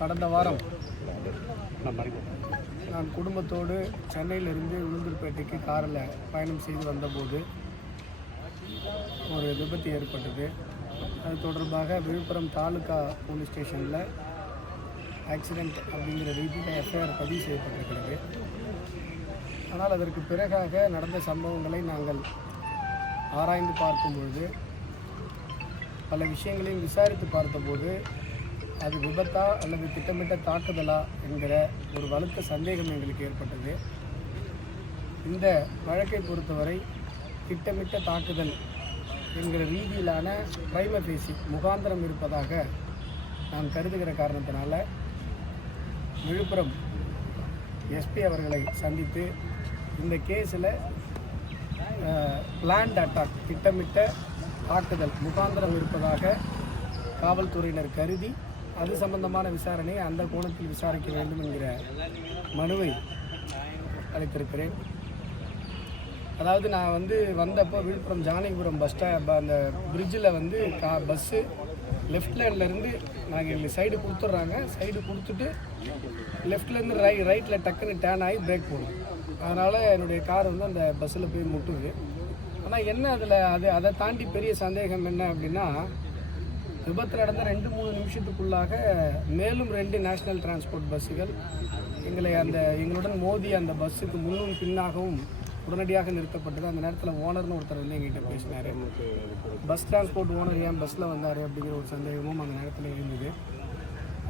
கடந்த வாரம் நான் குடும்பத்தோடு சென்னையிலிருந்து உளுந்தூர்பேட்டைக்கு காரில் பயணம் செய்து வந்தபோது ஒரு விபத்து ஏற்பட்டது. அது தொடர்பாக விழுப்புரம் தாலுகா போலீஸ் ஸ்டேஷனில் ஆக்சிடெண்ட் அப்படிங்கிற ரீதியில் எஃப்ஐஆர் பதிவு செய்யப்பட்டிருக்கிறது. ஆனால் அதற்கு பிறகாக நடந்த சம்பவங்களை நாங்கள் ஆராய்ந்து பார்க்கும்பொழுது பல விஷயங்களையும் விசாரித்து பார்த்தபோது அது விபத்தா அல்லது திட்டமிட்ட தாக்குதலா என்கிற ஒரு வலுத்த சந்தேகம் எங்களுக்கு ஏற்பட்டது. இந்த வழக்கை பொறுத்தவரை திட்டமிட்ட தாக்குதல் என்கிற ரீதியிலான பிரைம ஃபேசி முகாந்திரம் இருப்பதாக நான் கருதுகிற காரணத்தினால விழுப்புரம் எஸ்பி அவர்களை சந்தித்து இந்த கேஸில் பிளான்ட் அட்டாக் திட்டமிட்ட தாக்குதல் முகாந்திரம் இருப்பதாக காவல்துறையினர் கருதி அது சம்பந்தமான விசாரணையை அந்த கோணத்தில் விசாரிக்க வேண்டும் என்கிற மனுவை அளித்திருக்கிறேன். அதாவது நான் வந்தப்போ விழுப்புரம் ஜானகிபுரம் பஸ் அந்த பிரிட்ஜில் பஸ்ஸு லெஃப்ட் லேன்லேருந்து நாங்கள் எங்களுக்கு சைடு கொடுத்துட்றாங்க. சைடு கொடுத்துட்டு லெஃப்ட்லேருந்து ரைட்டில் டக்குன்னு டேர்ன் ஆகி பிரேக் போடும். அதனால் என்னுடைய கார் அந்த பஸ்ஸில் போய் முட்டுது. ஆனால் என்ன அதை தாண்டி பெரிய சந்தேகம் என்ன அப்படின்னா, விபத்து நடந்த 2-3 நிமிஷத்துக்குள்ளாக மேலும் 2 நேஷ்னல் டிரான்ஸ்போர்ட் பஸ்ஸுகள் எங்களுடன் மோதி அந்த பஸ்ஸுக்கு முன்னும் பின்னாகவும் உடனடியாக நிறுத்தப்பட்டது. அந்த நேரத்தில் ஓனர்னு ஒருத்தர் எங்ககிட்ட பேசினார். பஸ் டிரான்ஸ்போர்ட் ஓனர் ஏன் பஸ்ஸில் வந்தார் அப்படிங்கிற ஒரு சந்தேகமும் அந்த நேரத்தில் இருந்தது.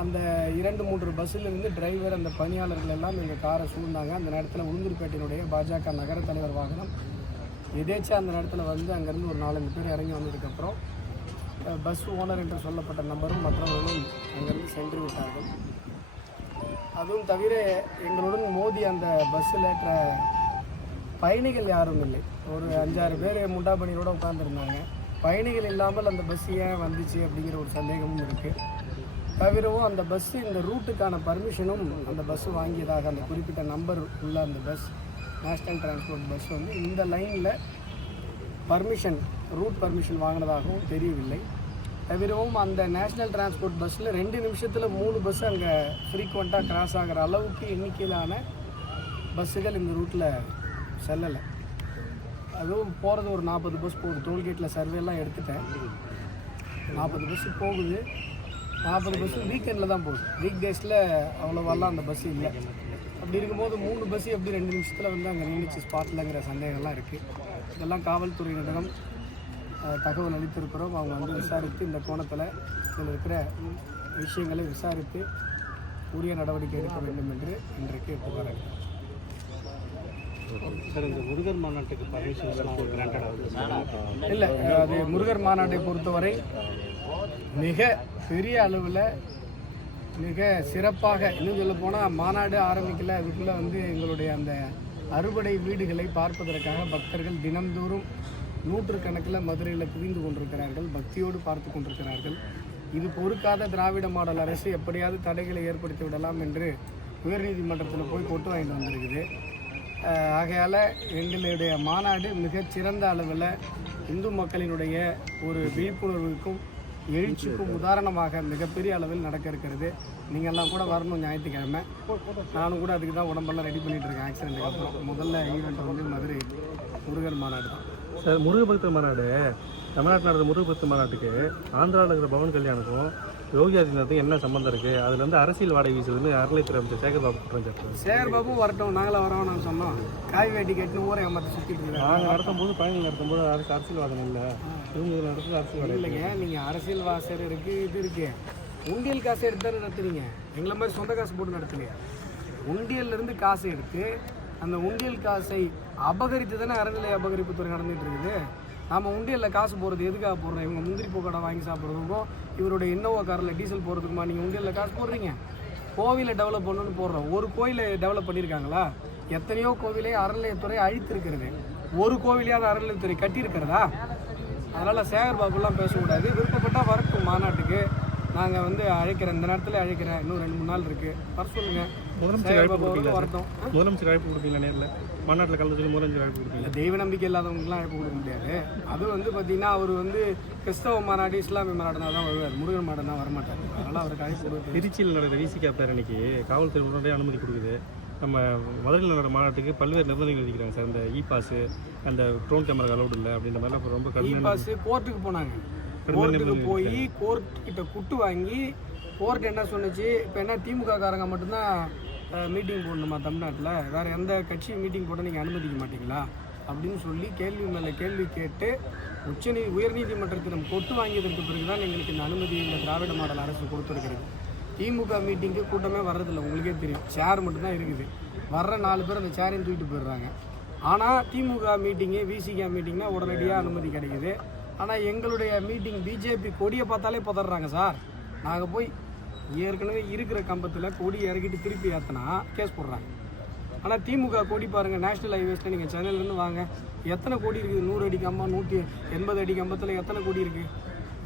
அந்த 2-3 பஸ்ஸிலிருந்து டிரைவர் அந்த பணியாளர்கள் எல்லாம் எங்கள் காரை சூழ்ந்தாங்க. அந்த நேரத்தில் உளுந்தூர்பேட்டையினுடைய பாஜக நகர தலைவர் வாகனம் எதேச்சா அந்த நேரத்தில் அங்கேருந்து ஒரு 4-5 பேர் இறங்கி வந்ததுக்கப்புறம் பஸ் ஓனர் என்று சொல்லப்பட்ட நபரும் மற்றவர்களும் அங்கிருந்து சென்று விட்டார்கள். அதுவும் தவிர எங்களுடன் மோதி அந்த பஸ்ஸில் பயணிகள் யாரும் இல்லை. ஒரு 5-6 பேர் முண்டாபணியோடு உட்காந்துருந்தாங்க. பயணிகள் இல்லாமல் அந்த பஸ் ஏன் வந்துச்சு அப்படிங்கிற ஒரு சந்தேகமும் இருக்குது. தவிரவும் அந்த பஸ்ஸு இந்த ரூட்டுக்கான பர்மிஷனும் அந்த பஸ்ஸு வாங்கியதாக அந்த குறிப்பிட்ட நம்பர் உள்ள அந்த பஸ் நேஷ்னல் டிரான்ஸ்போர்ட் பஸ் இந்த லைனில் ரூட் பர்மிஷன் வாங்கினதாகவும் தெரியவில்லை. தவிரவும் அந்த நேஷ்னல் டிரான்ஸ்போர்ட் பஸ்ஸில் 2 நிமிஷத்தில் 3 பஸ் அங்கே ஃப்ரீக்வெண்ட்டாக கிராஸ் ஆகிற அளவுக்கு எண்ணிக்கையிலான பஸ்ஸுகள் இந்த ரூட்டில் செல்லலை. அதுவும் போகிறது ஒரு 40 பஸ் போகுது. டோல்கேட்டில் சர்வேலாம் எடுத்துட்டேன். 40 பஸ்ஸு போகுது. 40 பஸ்ஸு வீக்கெண்டில் தான் போகுது. வீக் டேஸில் அவ்வளோவெல்லாம் அந்த பஸ்ஸு இல்லை. அப்படி இருக்கும்போது 3 பஸ்ஸு எப்படி 2 நிமிஷத்தில் அங்கே நின்றுச்சு ஸ்பாட்டில்ங்கிற சந்தேகம்லாம் இருக்குது. இதெல்லாம் காவல்துறையினரிடம் தகவல் அளித்திருக்கிறோம். அவங்க விசாரித்து இந்த கோணத்தில் இதில் இருக்கிற விஷயங்களை விசாரித்து உரிய நடவடிக்கை எடுக்க வேண்டும் என்று இன்றைக்கு புகார். சார், இந்த முருகர் மாநாட்டுக்கு பர்மிஷன் இல்லை, அது முருகர் மாநாட்டை பொறுத்தவரை மிக பெரிய அளவில் மிக சிறப்பாக, இன்னும் சொல்ல போனால் மாநாடு ஆரம்பிக்கல, அதுக்குள்ளே எங்களுடைய அந்த அறுபடை வீடுகளை பார்ப்பதற்காக பக்தர்கள் தினந்தோறும் 100கணக்கில் மதுரையில் குவிந்து கொண்டிருக்கிறார்கள், பக்தியோடு பார்த்து கொண்டிருக்கிறார்கள். இது பொறுக்காத திராவிட மாடல் அரசு எப்படியாவது தடைகளை ஏற்படுத்தி விடலாம் என்று உயர்நீதிமன்றத்தில் போய் கொட்டு வாங்கிட்டு வந்திருக்குது. ஆகையால் எங்களுடைய மாநாடு மிகச்சிறந்த அளவில் இந்து மக்களினுடைய ஒரு விழிப்புணர்வுக்கும் எழுச்சிக்கும் உதாரணமாக மிகப்பெரிய அளவில் நடக்க இருக்கிறது. நீங்கள்லாம் கூட வரணும் ஞாயிற்றுக்கிழமை. நானும் கூட அதுக்கு தான் உடம்பெல்லாம் ரெடி பண்ணிகிட்டு இருக்கேன். ஆக்சிடென்ட்டுக்கு அப்புறம் முதல்ல ஈவெண்ட் மதுரை முருகர் மாநாடு தான். சார், முருகபக்தர் மாநாடு தமிழ்நாட்டில் நடந்த முருகபக்தர் மாநாட்டுக்கு ஆந்திராவில் இருக்கிற பவன் கல்யாணுக்கும் யோகி ஆதித்யநாத்துக்கும் என்ன சம்மந்தம் இருக்குது? அதில் அரசியல் வாடகை வீசுதுன்னு அறநிலையத்துறை அமைச்சர் சேகர்பாபு குற்றம் சாட்டுறாரு. சேகர்பாபு வரட்டும், நாங்களாம் வரோம். நாங்கள் சொன்னோம் காய் வேட்டி கட்டினு ஊரை ஏமாற்றி சுற்றிட்டு இருக்கோம். நாங்கள் நடத்தும்போது பயணிகள் நடத்தும்போது அரசியல்வாதம் இல்லை, இவங்க இதில் நடத்துறது அரசியல்வாதம் இல்லைங்க. நீங்கள் அரசியல் வாசர் இருக்குது, இது இருக்குது. உண்டியல் காசு எடுத்து தானே நடத்துறீங்க. எங்களை மாதிரி சொந்த காசு போட்டு நடத்துலையா? உண்டியல்லேருந்து காசு எடுத்து அந்த உண்டியல் காசை அபகரித்து தானே அறநிலை அபகரிப்புத்துறை நடந்துகிட்டு இருக்குது. நாம் உண்டியலில் காசு போடுறது எதுக்காக போடுறோம்? இவங்க முந்திரி பூக்கடை வாங்கி சாப்பிட்றதுக்கும் இவருடைய இன்னோவா காரில் டீசல் போடுறதுக்குமா நீங்கள் உண்டியலில் காசு போடுறீங்க? கோவிலை டெவலப் பண்ணணும்னு போடுறோம். ஒரு கோயிலை டெவலப் பண்ணியிருக்காங்களா? எத்தனையோ கோவிலை அறநிலையத்துறை அழித்திருக்கிறது. ஒரு கோவிலையாவது அறநிலையத்துறை கட்டியிருக்கிறதா? அதனால் சேகர்பாபுலாம் பேசக்கூடாது. விருப்பப்பட்டால் வரட்டும் மாநாட்டுக்கு. நாங்கள் வந்து அழைக்கிறேன், இந்த நேரத்தில் அழைக்கிறேன், இன்னும் 2-3 நாள் இருக்குது, வர சொல்லுங்கள். முதலமைச்சர் அழைப்பு கொடுப்பீங்களா? வரட்டும். முதலமைச்சர் அழைப்பு கொடுப்பீங்களா? நேரில் மாநாட்டில் கலந்து சொல்லி முதலமைச்சர் அழைப்பு கொடுப்பீங்களா? தெய்வ நம்பிக்கை இல்லாதவங்களுக்குலாம் அழைப்பு கொடுக்க முடியாது. அது வந்து பார்த்தீங்கன்னா அவர் வந்து கிறிஸ்தவ மாநாடு, இஸ்லாமிய மாநாடுனா தான் வருவார், முருகன் மாநாடுனா வரமாட்டார். அதனால் அவருக்கு அழைப்பு கொடுக்க. திருச்சியில் நடக்கிற விசிகா பேரணிக்கு காவல்துறை உடனடியாக அனுமதி கொடுக்குது. நம்ம மதுரையில் நடக்கிற மாநாட்டுக்கு பல்வேறு நிபந்தனைகள் விதிக்கிறாங்க சார். இந்த பாஸு, அந்த ட்ரோன் கேமரா அலௌட் இல்லை அப்படின்ற மாதிரிலாம் ரொம்ப கடுமையான பாஸு. கோர்ட்டுக்கு போனாங்க, கோர்ட்டுக்கு போய் கோர்ட்டுக்கிட்ட குட்டு வாங்கி கோர்ட் என்ன சொன்னிச்சு, இப்போ என்ன திமுக காரங்க மட்டும்தான் மீட்டிங் போடணுமா தமிழ்நாட்டில், வேறு எந்த கட்சி மீட்டிங் போட்டால் நீங்கள் அனுமதிக்க மாட்டீங்களா அப்படின்னு சொல்லி கேள்வி மேலே கேள்வி கேட்டு உயர்நீதிமன்றத்திடம் கொட்டு வாங்கியதற்கு பிறகு தான் எங்களுக்கு இந்த அனுமதி இந்த திராவிட மாடல் அரசு கொடுத்துருக்கிறது. திமுக மீட்டிங்கு கூட்டமே வர்றதில்லை, உங்களுக்கே தெரியும், சேர் மட்டும்தான் இருக்குது. வர்ற 4 பேர் அந்த சேரையும் தூக்கிட்டு போயிடுறாங்க. ஆனால் திமுக மீட்டிங்கு, விசிகா மீட்டிங்னா உடனடியாக அனுமதி கிடைக்குது. ஆனால் எங்களுடைய மீட்டிங் பிஜேபி கொடியை பார்த்தாலே பதறாங்க சார். நாங்கள் போய் ஏற்கனவே இருக்கிற கம்பத்தில் கொடி இறக்கிட்டு திருப்பி ஏற்றினா கேஸ் போடுறாங்க. ஆனால் திமுக கொடி பாருங்கள், நேஷ்னல் ஹைவேஸில் நீங்கள் சென்னையிலேருந்து வாங்க, எத்தனை கோடி இருக்குது? 100 அடி கம்பம், 180 அடி கம்பத்தில் எத்தனை கோடி இருக்குது?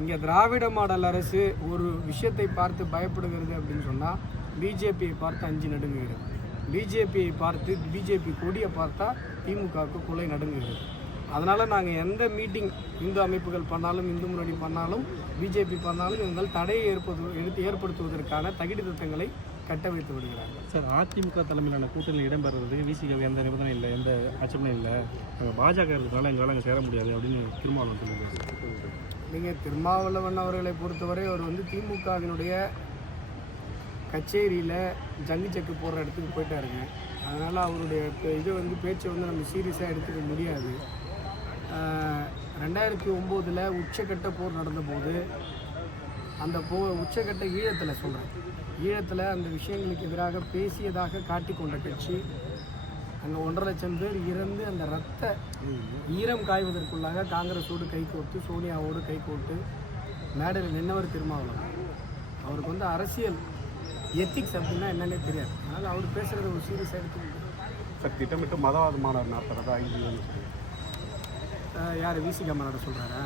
இங்கே திராவிட மாடல் அரசு ஒரு விஷயத்தை பார்த்து பயப்படுகிறது அப்படின்னு சொன்னால் பிஜேபியை பார்த்து அஞ்சு நடுங்குகிறது, பிஜேபியை பார்த்து பிஜேபி கொடியை பார்த்தா திமுகவுக்கு கொலை நடுங்குகிறது. அதனால் நாங்கள் எந்த மீட்டிங் இந்து அமைப்புகள் பண்ணாலும், இந்து முன்னணி பண்ணாலும், பிஜேபி பண்ணாலும் எங்கள் தடையை ஏற்படுத்துவதற்கான தகுதி திட்டங்களை கட்டமைத்து விடுகிறார்கள். சார், அதிமுக தலைமையிலான கூட்டணியில் இடம்பெறுறது விசிகாவுக்கு எந்த நிபந்தனை இல்லை, எந்த ஆட்சேபனையும் இல்லை. நாங்கள் பாஜக இருக்கிறதுனால எங்களால் அங்கே சேர முடியாது அப்படின்னு திருமாவளவன் சொல்லுங்கள். நீங்கள் திருமாவளவன் அவர்களை பொறுத்தவரை அவர் வந்து திமுகவினுடைய கச்சேரியில் ஜங்கு செக்கு போடுற இடத்துக்கு போயிட்டாருங்க. அதனால் அவருடைய இதை வந்து பேச்சை வந்து நம்ம சீரியஸாக எடுத்துக்க முடியாது. 2009 உச்சக்கட்ட போர் நடந்தபோது அந்த உச்சக்கட்ட ஈழத்தில் சொல்கிறேன், ஈழத்தில் அந்த விஷயங்களுக்கு எதிராக பேசியதாக காட்டிக்கொண்ட கட்சி அங்கே 1.5 லட்சம் பேர் இறந்து அந்த ரத்த ஈரம் காய்வதற்குள்ளாக காங்கிரஸோடு கைகோர்த்து, சோனியாவோடு கைகோர்த்து மேடையில் நின்றவர் திருமாவளவன். அவருக்கு வந்து அரசியல் எத்திக்ஸ் அப்படின்னா என்னன்னே தெரியாது. அதனால் அவர் பேசுகிறத ஒரு சீரியஸாக எடுத்துக்கிட்டு சார், திட்டமிட்டு மதவாத மாநாடு நடத்துறதா 5 யார் விசிகா மாநாடு சொல்கிறாரா?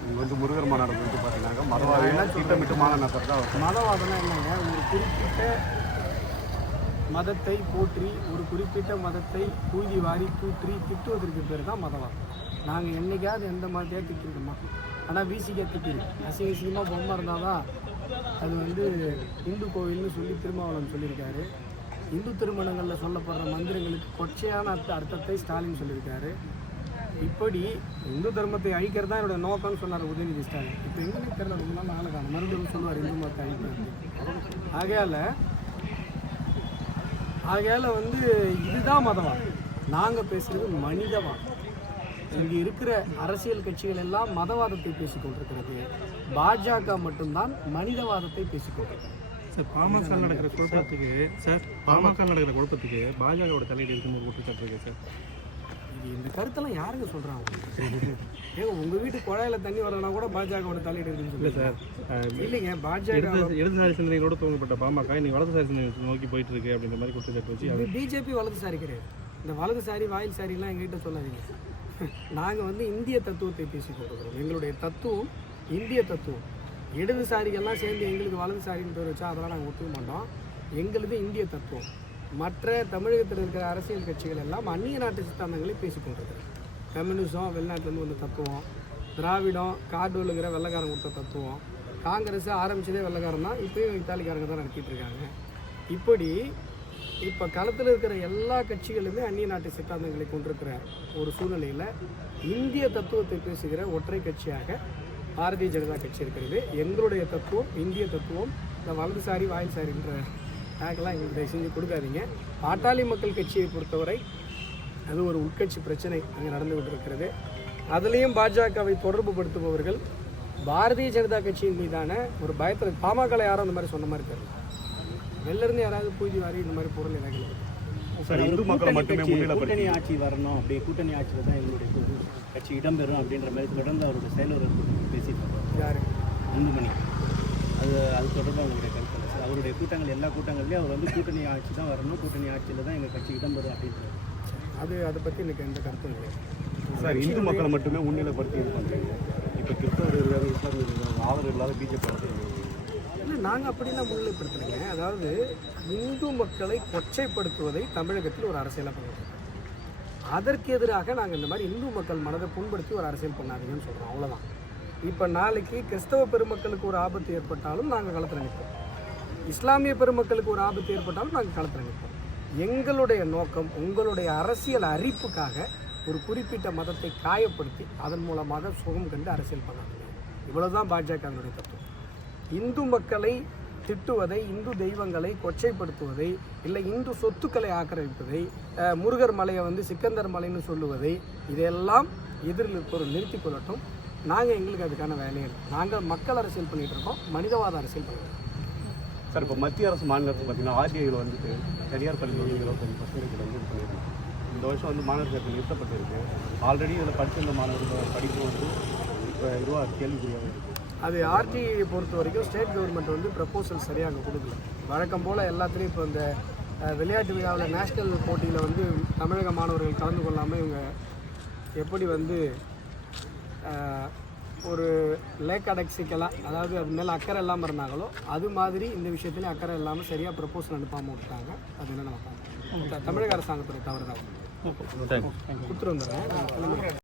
இங்கே வந்து முருகர் மாநாடு வந்து பார்த்தீங்கன்னா மதவாதம் திட்டமிட்டு மாநாடு நடத்துறதா. மதவாதம்னா என்னங்க? ஒரு குறிப்பிட்ட மதத்தை போற்றி, ஒரு குறிப்பிட்ட மதத்தை கூலி வாரி தூற்றி திட்டுவதற்கு பேர் தான் மதவாதம். நாங்கள் என்றைக்காவது எந்த மதத்தையாக திட்டிருக்கோமா? ஆனால் விசிகா திட்டிருக்கு. அசிங்கமாக பொம்மை இருந்தால் தான் அது வந்து இந்து கோவில்னு சொல்லி திருமாவளவன் சொல்லியிருக்காரு. இந்து திருமணங்களில் சொல்லப்படுற மந்திரங்களுக்கு கொச்சையான அர்த்தத்தை ஸ்டாலின் சொல்லியிருக்காரு. இப்படி இந்து தர்மத்தை அழிக்கிறது தான் என்னோட நோக்கம்னு சொன்னார் உதயநிதி ஸ்டாலின். இப்போ எங்கே தெரியல, ரொம்ப நாள் நாளுக்கான மறுபடியும் சொல்லுவார் இந்து மதத்தை அழிக்கிறது. ஆகையால் வந்து இதுதான் மதவாதம். நாங்கள் பேசுகிறது மனிதவாதம். இங்கே இருக்கிற அரசியல் கட்சிகள் எல்லாம் மதவாதத்தை பேசிக்கொண்டிருக்கிறது, பாஜக மட்டும்தான் மனிதவாதத்தை பேசிக்கொண்டிருக்கிறது. சார், பாமக நடக்கிற குழப்பத்துக்கு பாஜகவோட தலையீடு இருக்குன்னு குற்றச்சாட்டு இருக்கு சார். இந்த கருத்தெல்லாம் யாருங்க சொல்கிறாங்க? ஏங்க உங்கள் வீட்டு குழாயில் தண்ணி வரலன்னா கூட பாஜகவோட தலையீடு இருக்குன்னு சொல்லி சார். இல்லைங்க, பாஜக இடதுசாரி சிந்தனைகளோடு துவங்கப்பட்ட பாமக இன்னைக்கு வலதுசாரி சிந்தனை நோக்கி போயிட்டு இருக்கு அப்படின்ற மாதிரி குற்றச்சாட்டு வச்சு பிஜேபி வலதுசாரி கிடையாது. இந்த வலதுசாரி வாயில் சாரிலாம் எங்ககிட்ட சொல்லாதீங்க. நாங்கள் வந்து இந்திய தத்துவத்தை பேசிக்கொண்டிருக்கிறோம். எங்களுடைய தத்துவம் இந்திய தத்துவம். இடதுசாரிகள்லாம் சேர்ந்து எங்களுக்கு வலதுசாரின்னு பேர் வச்சா அதெல்லாம் நாங்கள் ஒத்துக்க மாட்டோம். எங்களுது இந்திய தத்துவம். மற்ற தமிழகத்தில் இருக்கிற அரசியல் கட்சிகள் எல்லாம் அந்நிய நாட்டு சித்தாந்தங்களை பேசிக்கொண்டிருக்கிறோம். கம்யூனிசம் வெளிநாட்டிலேருந்து வந்த தத்துவம், திராவிடம் கார்டூலுங்கிற வெள்ளைக்காரன் கொடுத்த தத்துவம், காங்கிரஸ் ஆரம்பித்ததே வெள்ளைக்காரன் தான், இப்போயும் இத்தாலிக்காரங்க தான் நடத்திட்டு இருக்காங்க. இப்படி இப்போ களத்தில் இருக்கிற எல்லா கட்சிகளுமே அந்நிய நாட்டு சித்தாந்தங்களை கொண்டிருக்கிற ஒரு சூழ்நிலையில் இந்திய தத்துவத்தை பேசுகிற ஒற்றை கட்சியாக பாரதிய ஜனதா கட்சி இருக்கிறது. எங்களுடைய தத்துவம் இந்திய தத்துவம். இந்த வலதுசாரி வாயில்சாரின்ற டேக்கெல்லாம் எங்களுக்கு தயவு செஞ்சு கொடுக்காதீங்க. பாட்டாளி மக்கள் கட்சியை பொறுத்தவரை அது ஒரு உட்கட்சி பிரச்சனை அங்கே நடந்துகிட்டு இருக்கிறது. அதுலேயும் பாஜகவை தொடர்பு படுத்துபவர்கள் பாரதிய ஜனதா கட்சியின் மீதான ஒரு பயத்தில் பாமக யாரும் அந்த மாதிரி சொன்ன மாதிரி தெரியல. வெளிலேருந்து யாராவது பூஜை வாரி இந்த மாதிரி பொருள் இறங்கல. கூட்டணி ஆட்சி வரணும், அப்படியே கூட்டணி ஆட்சியில் தான் எங்களுடைய கட்சி இடம்பெறும் அப்படின்ற மாதிரி தொடர்ந்து அவருடைய செயலர் பேசிட்டு யார் அன்புமணி, அது தொடர்பாக அவங்களுடைய கருத்து சார். அவருடைய கூட்டங்கள் எல்லா கூட்டங்கள்லேயும் அவர் வந்து கூட்டணி ஆட்சி தான் வரணும், கூட்டணி ஆட்சியில் தான் எங்கள் கட்சி இடம்பெறும் அப்படின்றது. அதை பற்றி எனக்கு எந்த கருத்தும் இல்லை சார். இந்து மக்களை மட்டுமே முன்னிலைப்படுத்தி இது பண்ணுறீங்க. இப்போ கிறிஸ்தவர் இருக்காங்க, இஸ்லாமியர் இருக்காங்க, ஆதரவு இல்லாத பிஜேபி நாங்கள் அப்படிலாம் முன்னிலைப்படுத்தலைங்க. அதாவது இந்து மக்களை கொச்சைப்படுத்துவதை தமிழகத்தில் ஒரு அரசியலாக பண்ணிட்டு இருக்கோம். அதற்கு எதிராக நாங்கள் இந்த மாதிரி இந்து மக்கள் மனதை புண்படுத்தி ஒரு அரசியல் பண்ணாதீங்கன்னு சொல்கிறோம், அவ்வளோதான். இப்போ நாளைக்கு கிறிஸ்தவ பெருமக்களுக்கு ஒரு ஆபத்து ஏற்பட்டாலும் நாங்கள் களத்தில் நிற்போம், இஸ்லாமிய பெருமக்களுக்கு ஒரு ஆபத்து ஏற்பட்டாலும் நாங்கள் களத்தில் நிற்போம். எங்களுடைய நோக்கம் உங்களுடைய அரசியல் அரிப்புக்காக ஒரு குறிப்பிட்ட மதத்தை காயப்படுத்தி அதன் மூலமாக சுகம் கண்டு அரசியல் பண்ணாங்க. இவ்வளவுதான் பாஜகவினுடைய தத்துவம். இந்து மக்களை திட்டுவதை, இந்து தெய்வங்களை கொச்சைப்படுத்துவதை, இல்லை இந்து சொத்துக்களை ஆக்கிரமிப்பதை, முருகர் மலையை வந்து சிக்கந்தர் மலைன்னு சொல்லுவதை, இதையெல்லாம் எதிரில் இருப்பவர் நிறுத்தி கொள்ளட்டும். நாங்கள் எங்களுக்கு அதுக்கான வேலையை நாங்கள் மக்கள் அரசியல் பண்ணிகிட்டு இருக்கோம், மனிதவாத அரசியல் பண்ணிட்டு இருக்கோம். சார், இப்போ மத்திய அரசு மாநில அரசு பார்த்தீங்கன்னா ஆர்டிஐயில் வந்துட்டு தனியார் பள்ளிகள் வந்து 25% வந்து இது பண்ணியிருக்காங்க. இந்த வருஷம் வந்து மாணவர் சேர்க்கை நிறுத்தப்பட்டிருக்கு. ஆல்ரெடி இதில் படிச்சிருந்த மாணவர்கள் படிப்பு வந்து இப்போ இதுவாக கேள்விக்குறியாக இருக்குது. அது ஆர்டிஐயை பொறுத்த வரைக்கும் ஸ்டேட் கவர்மெண்ட் வந்து ப்ரப்போசல் சரியாக கொடுக்கல. வழக்கம் போல் எல்லாத்துலேயும் இப்போ இந்த விளையாட்டு விழாவில் நேஷ்னல் போட்டியில் வந்து தமிழக மாணவர்கள் கலந்து கொள்ளாமல் இவங்க எப்படி வந்து ஒரு லேக்கடக்சிக்கலாக, அதாவது அது மேலே அக்கறை இல்லாமல் இருந்தாங்களோ அது மாதிரி இந்த விஷயத்துலேயும் அக்கறை இல்லாமல் சரியாக ப்ரப்போசல் அனுப்பாமல் விட்டாங்க. அது என்ன நம்ம தமிழக அரசாங்கத்துடைய தவறு தான். கொடுத்துட்டு வந்துடுறேன்.